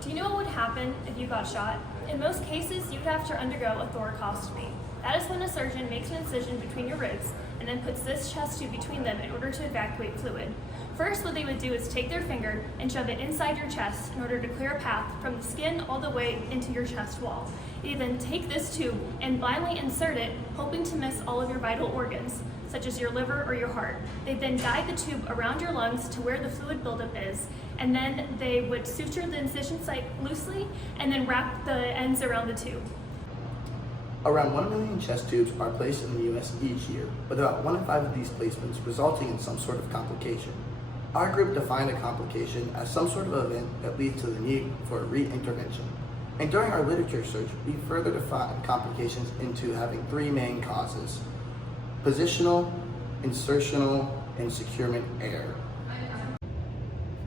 Do you know what would happen if you got shot? In most cases, you'd have to undergo a thoracostomy. That is when a surgeon makes an incision between your ribs and then puts this chest tube between them in order to evacuate fluid. First, what they would do is take their finger and shove it inside your chest in order to clear a path from the skin all the way into your chest wall. They then take this tube and blindly insert it, hoping to miss all of your vital organs, such as your liver or your heart. They then guide the tube around your lungs to where the fluid buildup is, and then they would suture the incision site loosely and then wrap the ends around the tube. Around 1 million chest tubes are placed in the US each year, with about 1 in 5 of these placements resulting in some sort of complication. Our group defined a complication as some sort of event that leads to the need for a re-intervention. And during our literature search, we further defined complications into having 3 main causes: positional, insertional, and securement error.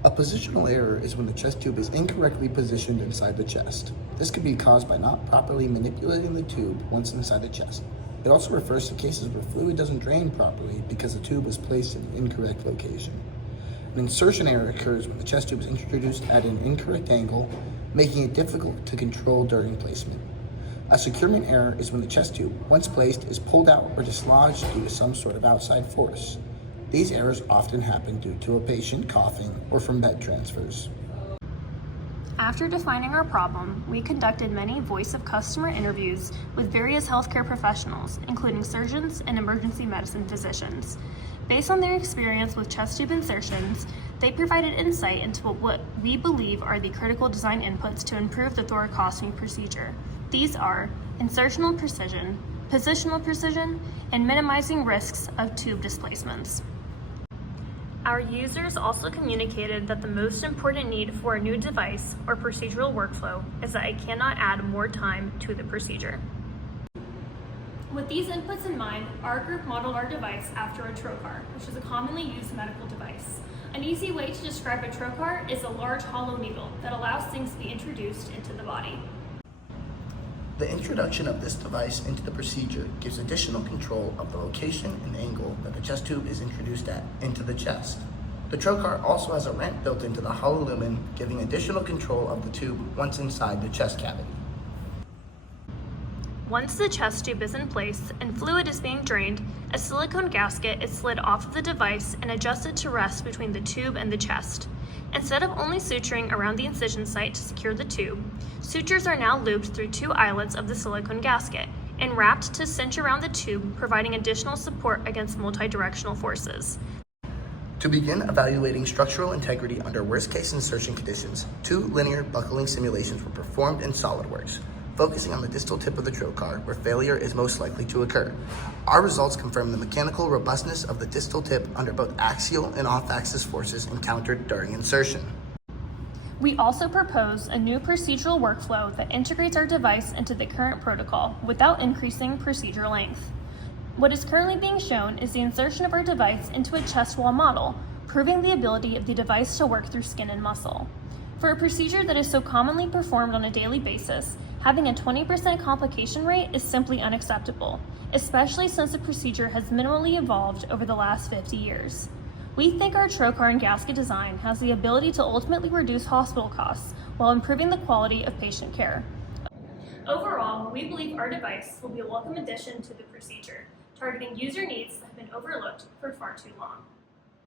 A positional error is when the chest tube is incorrectly positioned inside the chest. This could be caused by not properly manipulating the tube once inside the chest. It also refers to cases where fluid doesn't drain properly because the tube was placed in the incorrect location. An insertion error occurs when the chest tube is introduced at an incorrect angle, making it difficult to control during placement. A securement error is when the chest tube, once placed, is pulled out or dislodged due to some sort of outside force. These errors often happen due to a patient coughing or from bed transfers. After defining our problem, we conducted many voice of customer interviews with various healthcare professionals, including surgeons and emergency medicine physicians. Based on their experience with chest tube insertions, they provided insight into what we believe are the critical design inputs to improve the thoracostomy procedure. These are insertional precision, positional precision, and minimizing risks of tube displacements. Our users also communicated that the most important need for a new device or procedural workflow is that it cannot add more time to the procedure. With these inputs in mind, our group modeled our device after a trocar, which is a commonly used medical device. An easy way to describe a trocar is a large hollow needle that allows things to be introduced into the body. The introduction of this device into the procedure gives additional control of the location and angle that the chest tube is introduced at into the chest. The trocar also has a ramp built into the hollow lumen, giving additional control of the tube once inside the chest cavity. Once the chest tube is in place and fluid is being drained, a silicone gasket is slid off of the device and adjusted to rest between the tube and the chest. Instead of only suturing around the incision site to secure the tube, sutures are now looped through 2 eyelets of the silicone gasket and wrapped to cinch around the tube, providing additional support against multi-directional forces. To begin evaluating structural integrity under worst-case insertion conditions, 2 linear buckling simulations were performed in SolidWorks, focusing on the distal tip of the trocar where failure is most likely to occur. Our results confirm the mechanical robustness of the distal tip under both axial and off-axis forces encountered during insertion. We also propose a new procedural workflow that integrates our device into the current protocol without increasing procedure length. What is currently being shown is the insertion of our device into a chest wall model, proving the ability of the device to work through skin and muscle. For a procedure that is so commonly performed on a daily basis, having a 20% complication rate is simply unacceptable, especially since the procedure has minimally evolved over the last 50 years. We think our trocar and gasket design has the ability to ultimately reduce hospital costs while improving the quality of patient care. Overall, we believe our device will be a welcome addition to the procedure, targeting user needs that have been overlooked for far too long.